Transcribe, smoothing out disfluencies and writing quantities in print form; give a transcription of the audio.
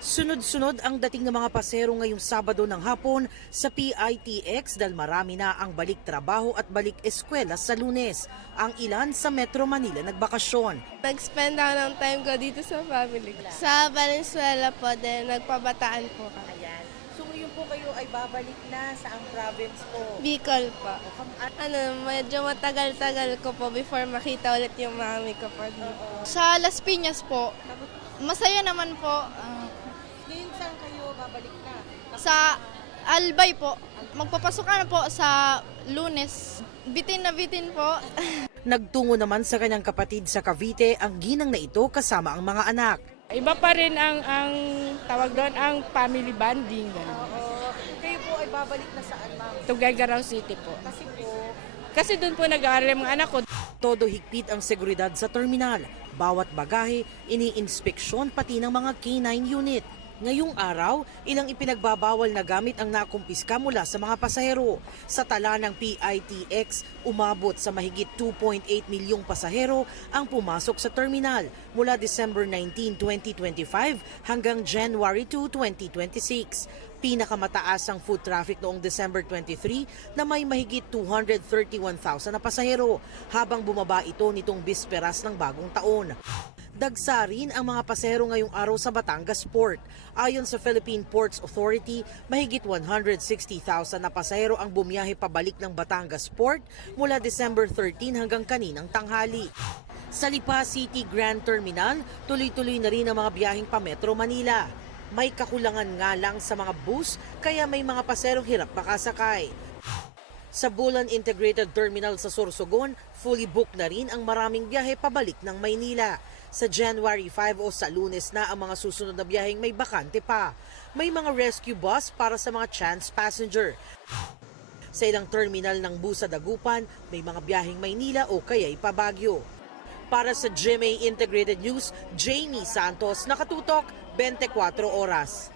Sunod-sunod ang dating ng mga pasero ngayong Sabado ng hapon sa PITX dahil marami na ang balik trabaho at balik eskwela sa Lunes. Ang ilan sa Metro Manila nagbakasyon. Nag-spend ako ng time ko dito sa family. Sa Valenzuela po, then nagpabataan po kami. Ayan. So ngayon po kayo ay babalik na sa ang province po. Bicol po. Medyo matagal-tagal ko po before makita ulit yung mami ko po dito. Sa Las Piñas po, masaya naman po. Ngayon saan kayo babalik na? Sa Albay po, magpapasok na po sa Lunes. Bitin na bitin po. Nagtungo naman sa kanyang kapatid sa Cavite ang ginang na ito kasama ang mga anak. Iba pa rin ang tawag doon, ang family bonding. Kayo po ay babalik na saan, ma'am? Tuguegarao City po. Kasi doon po nag-aaral yung mga anak ko. Todo higpit ang seguridad sa terminal. Bawat bagahe, ini-inspeksyon pati ng mga K9 unit. Ngayong araw, ilang ipinagbabawal na gamit ang nakumpiska mula sa mga pasahero. Sa tala ng PITX, umabot sa mahigit 2.8 milyong pasahero ang pumasok sa terminal mula December 19, 2025 hanggang January 2, 2026. Pinakamataas ang foot traffic noong December 23 na may mahigit 231,000 na pasahero habang bumaba ito nitong bisperas ng bagong taon. Dagsa rin ang mga pasahero ngayong araw sa Batangas Port. Ayon sa Philippine Ports Authority, mahigit 160,000 na pasahero ang bumiyahe pabalik ng Batangas Port mula December 13 hanggang kaninang tanghali. Sa Lipa City Grand Terminal, tuloy-tuloy na rin ang mga biyaheng pa Metro Manila. May kakulangan nga lang sa mga bus kaya may mga paserong hirap makasakay. Sa Bulan Integrated Terminal sa Sorsogon, fully booked na rin ang maraming biyahe pabalik ng Maynila. Sa January 5 o sa Lunes na ang mga susunod na biyaheng may bakante pa. May mga rescue bus para sa mga chance passenger. Sa ilang terminal ng bus sa Dagupan, may mga biyaheng Maynila o kaya'y pa-Baguio. Para sa GMA Integrated News, Jamie Santos, nakatutok 24 oras.